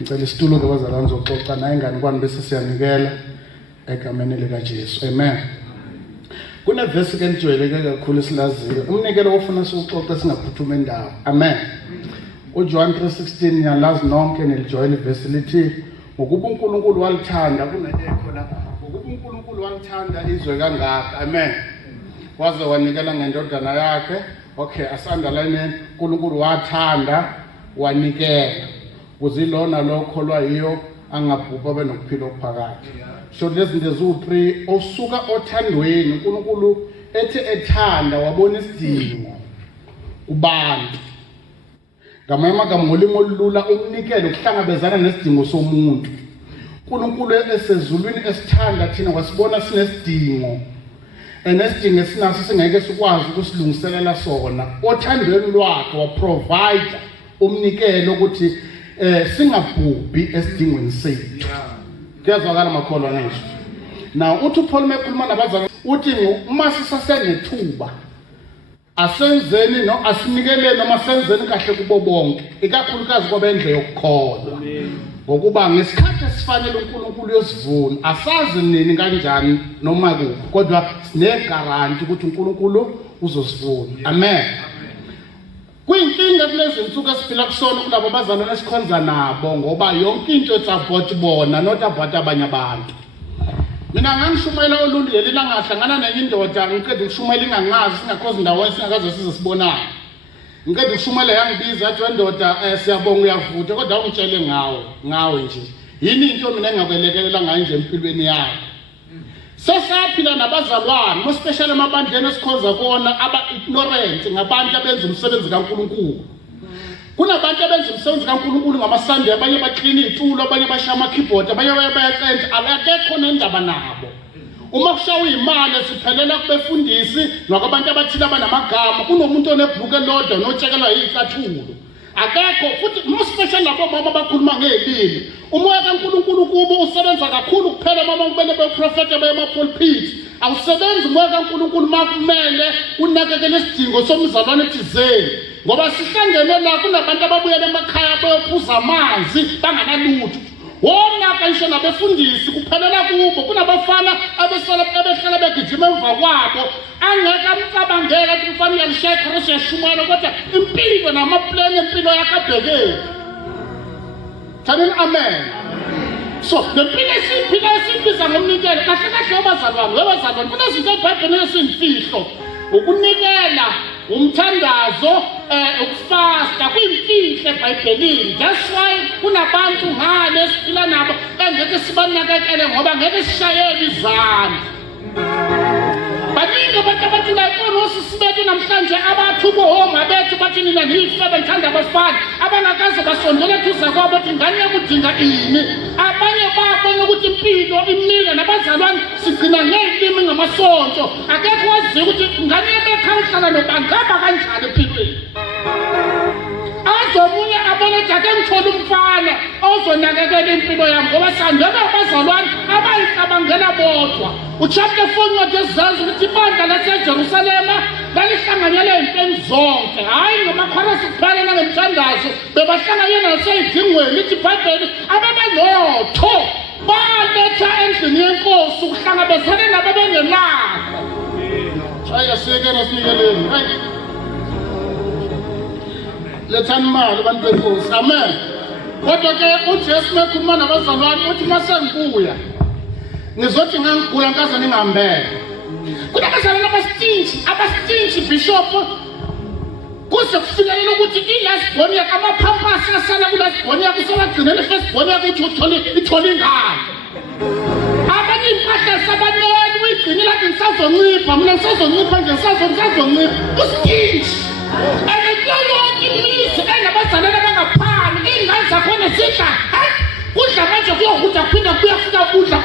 Ngicela isitulo ke bazalwane zoxoxa naye ingane kwani bese siyanikela egameni likaJesu. Amen. Kunevesi ke lijwayeleke kakhulu silaziyo. Umnikelo ofuna siuxoxe singaphuthuma endawo. Amen. uJohn 3:16 niyalazi nonke nelijwayele ivesi lithi ngokuba uNkulunkulu walithanda kunekho la ngokuba uNkulunkulu walithanda izwe kangaka. Amen. Waze wanikela ngendodana yakhe. Okay, asandaline uNkulunkulu wathanda wanikela kuzilona lokholwa yiyo angabhubha benokuphila okuphakathi. So lezi zinto ezu-3 osuka othandweni uNkulunkulu ethe ethanda wabona isidingo kubantu. Ngamanye amagama ngolimo olulula umnikelo ukuhlangabezana nesidingo somuntu. uNkulunkulu esezulwini esithanda thina wasibona sinesidingo. Enesidingo esinaso singeke sikwazi ukusilungiselela sona. Othandweni lwakhe waprovide umnikelo ukuthi singabhubhi esidingweni sethu. Kuyazwakala makholwa ngisho. Now uthi uPaul mekhuluma nabazalwane uthi uma sisasenethuba asenzeni no asinikeleni noma senzeni kahle kubo bonke ikakhulukazi kwabendle yokukholwa. Ngokuba ngesikhathi esifanele uNkulunkulu yosivuna asazi nini kanjani noma kuphi kodwa sinegaranti ukuthi uNkulunkulu uzosivuna. Amen. Kuyinkinga kulezi insuku esiphila kusona kulabo bazalwane esikhonza nabo ngoba yonke into etsabhoti bona not about abanye abantu. Mina ngangishumayela oluntu leli langahlangana nenye indoda ngiqeda ukushumayela ingangazi singakhozi ndawo singakaze size sibonana. Ngiqeda ukushumayela yangibiza athi wendoda siyabonga uyavutha kodwa ungitshele ngawe nje. Yini into mina engakwelekelela ngayo nje empilweni yakho. Sesaphila nabazalwane mo special emabandleni esikhonza kuona aba ignorant ngabantu abenza umsebenzi kaNkulunkulu. Kunabantu abenza umsebenzi kaNkulunkulu ngamaSunday abanye baclean izitulo abanye bashaya ama keyboard abanye bayacenta akekho nendaba nabo. Uma kushawa imali siphelela kubefundisi nokwabantu abathile abanamagama kunomuntu onebhuku elodwa notshekelwa izicathulo. Akekho futhi mo special labo mama bakhuluma ngelimi. Umoya kaNkulunkulu kubo usebenza kakhulu kuphela mama kubele beprofeta bema-pulpit. Awusebenzi umoya kaNkulunkulu makumele unakekele isidingo somzalwane thizeni. Ngoba sihlangene la kunabantu ababuyela emakhaya bayophuza amanzi banganalutho. Wona kanisho nabefundisi kuphelela kubo kunabafana abehlala begijima emva kwabo angeke amcabangela ukuthi kufanele alishaya ikhorisi yashumana kodwa impilo namaplani empilo yakabhekeni. Thanini amen. So lempilo esiphila esibiza ngomnikelo kahle kahle abazalwane kunezinto eBhayibhelini ezimfihlo ukunikela umthandazo ukufasta kuyimfihlo eBhayibhelini. That's why kunabantu ngale esiphila nabo engeke sibanakekele ngoba ngeke sishayele izandla. Baningi abantu abathi la ikhona sisibethe namhlanje abathu bohoma bethu bathi nina ngiyihlebe ngithanda abafana abangakaze basondela eduze kwabo bathi ingane yakudinga ini. Abanye babona ukuthi impilo imile nabazalwane sigcina ngelimi ngamasonto akekho wazi ukuthi ingane yabekhala nobangaba kanjani empilweni. Azomunye abona ake ngithola umfana ozonakekela impilo yami ngoba sandela abazalwane abayicabangela bodwa. Uchapter 4 ncwadi ezazi ukuthi ibandla laseJerusalema lalihlanganyele ezintweni zonke hayi ngamakhorasi kuphela nangemthandazo bebahlanganyela nasezidingweni lithi iBhayibheli ababalotho baletha endlini yenkosi ukuhlangabezana nababengelakho. Ayasiyekela sinikeleni. Lethani imali abantu benkosi. Amen. Kodwa ke uJesu mekhuluma nabazalwane uthi masengibuya ngizothi ngangigula nkaze ningambele. Kunabazalwane abastinchi bishop kuze kufikelele ukuthi ilasibhoni yakhe amaphampasi asala kulasibhoni yakhe usewagcinele firstborn yakhe ukuthi ithole ingane. Abanye impahla sabanene uyigcinile athi ngisazoncipha mina ngisazoncipha nje ngisazoncipha ustinchi. Yonke imizi enabazalwane abangaphani ingane zakhona zidla kudla manje kuyohutha kuphinda kuyafika kudla